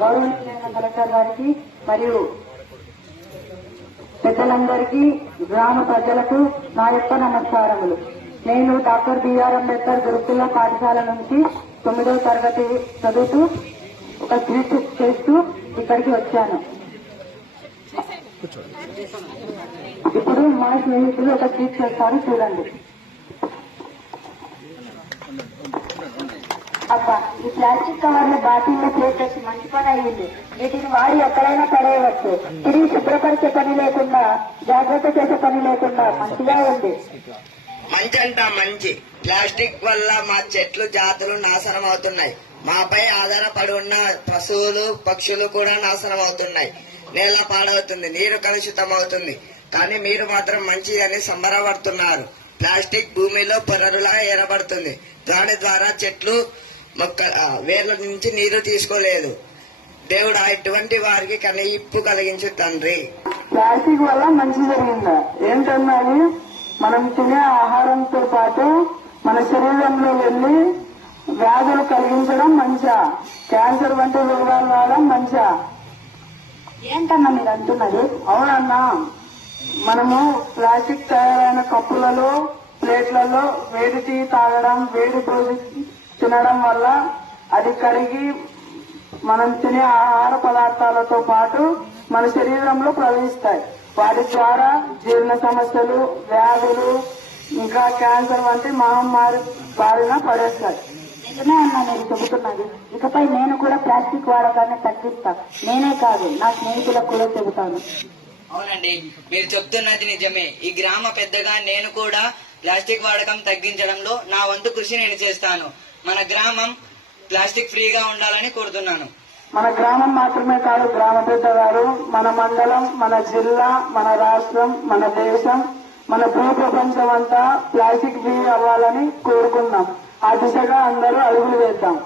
గౌరవనీయులైన కలెక్టర్ గారికి మరియు పెద్దలందరికీ, గ్రామ ప్రజలకు నా యొక్క నమస్కారములు. నేను డాక్టర్ బిఆర్ అంబేద్కర్ గురుకుల పాఠశాల నుంచి 9వ తరగతి చదువుతూ ఒక స్వీట్ చేస్తూ ఇక్కడికి వచ్చాను. ఇప్పుడు మా స్నేహితులు ఒక స్వీట్ చేస్తారు, చూడండి. అబ్బా, ఈ ప్లాస్టిక్ కవర్లు బాటిల్లో చేసేసి మంచి పని అయ్యింది. వీటిని వాడి ఎక్కడైనా పడేయవచ్చు. తిరిగి శుభ్రపరిచే పని లేకుండా, జాగ్రత్త చేసే పని లేకుండా మంచిగా ఉంది. మంచి అంట మంచి. ప్లాస్టిక్ వల్ల మా చెట్లు జాతులు నాశనం అవుతున్నాయి. మాపై ఆధారపడి ఉన్న పశువులు పక్షులు కూడా నాశనం అవుతున్నాయి. నేల పాడవుతుంది, నీరు కలుషితం అవుతుంది. కానీ మీరు మాత్రం మంచిదని సంబరపడుతున్నారు. ప్లాస్టిక్ భూమిలో పొరలులా ఏర్పడుతుంది. దాని ద్వారా చెట్లు మొక్క వేర్ల నుంచి నీరు తీసుకోలేదు. దేవుడు ఇటువంటి వారికి కనియిప్పు కలిగించు తండ్రి. ప్లాస్టిక్ వల్ల మంచి జరిగిందా? ఏంటన్నా, మనం తినే ఆహారంతో పాటు మన శరీరంలో వెళ్లి వ్యాధులు కలిగించడం మంచిగా, క్యాన్సర్ వంటి రోగాలు రావడం మంచిగా. ఏంటన్నా మీరు అంటున్నది? అవునన్నా, మనము ప్లాస్టిక్ తయారైన కప్పులలో, ప్లేట్లలో వేడి టీ తాగడం, వేడి భోజనం తినడం వల్ల అది కరిగి మనం తినే ఆహార పదార్థాలతో పాటు మన శరీరంలో ప్రవహిస్తాయి. వాటి ద్వారా జీర్ణ సమస్యలు, వ్యాధులు, ఇంకా క్యాన్సర్ వంటి మహమ్మారి బారిన పడేస్తాయి. నిజమే అన్నా మీరు చెబుతున్నది. ఇకపై నేను కూడా ప్లాస్టిక్ వాడకాన్ని తగ్గిస్తాను. నేనే కాదు, నా స్నేహితులకు కూడా చెబుతాను. అవునండి, మీరు చెప్తున్నది నిజమే. ఈ గ్రామ పెద్దగా నేను కూడా ప్లాస్టిక్ వాడకం తగ్గించడంలో నా వంతు కృషి నేను చేస్తాను. మన గ్రామం ప్లాస్టిక్ ఫ్రీగా ఉండాలని కోరుతున్నాను. మన గ్రామం మాత్రమే కాదు, గ్రామ పెద్దగారు, మన మండలం, మన జిల్లా, మన రాష్ట్రం, మన దేశం, మన భూ ప్రపంచం అంతా ప్లాస్టిక్ ఫ్రీ అవ్వాలని కోరుకున్నాం. ఆ దిశగా అందరూ అడుగులు వేద్దాం.